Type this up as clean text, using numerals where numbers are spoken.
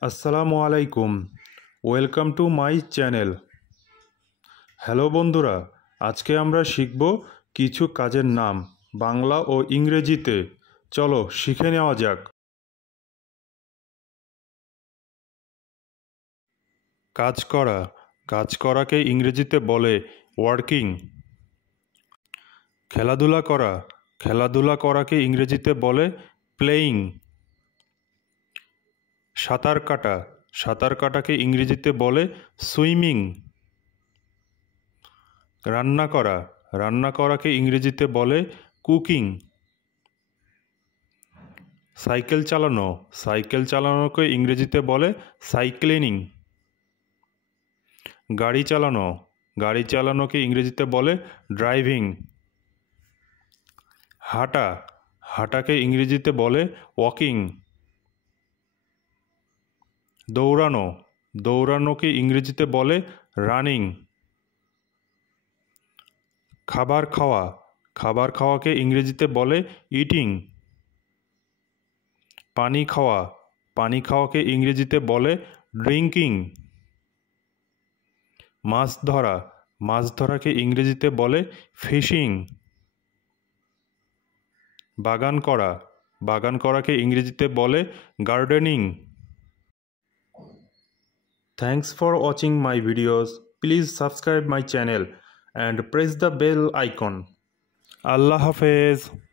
আসসালামু আলাইকুম। Welcome to my channel. Hello বন্ধুরা, আজকে আমরা শিখব কিছু কাজের নাম বাংলা ও ইংরেজিতে। চলো শিখে নেওয়া যাক। কাজ করা, কাজ করাকে ইংরেজিতে বলে ওয়ার্কিং। খেলাধুলা করা, খেলাধুলা করাকে ইংরেজিতে বলে প্লেয়িং। সাঁতার কাটা, সাঁতার কাটাকে ইংরেজিতে বলে সুইমিং। রান্না করা, রান্না করাকে ইংরেজিতে বলে কুকিং। সাইকেল চালানো, সাইকেল চালানোকে ইংরেজিতে বলে সাইক্লিং। গাড়ি চালানো, গাড়ি চালানোকে ইংরেজিতে বলে ড্রাইভিং। হাঁটা, হাঁটাকে ইংরেজিতে বলে ওয়াকিং। দৌড়ানো, দৌড়ানোকে ইংরেজিতে বলে রানিং। খাবার খাওয়া, খাবার খাওয়াকে ইংরেজিতে বলে ইটিং। পানি খাওয়া, পানি খাওয়াকে ইংরেজিতে বলে ড্রিঙ্কিং। মাছ ধরা, মাছ ধরাকে ইংরেজিতে বলে ফিশিং। বাগান করা, বাগান করাকে ইংরেজিতে বলে gardening. Thanks for watching my videos. Please subscribe my channel and press the bell icon. আল্লাহ হাফেজ।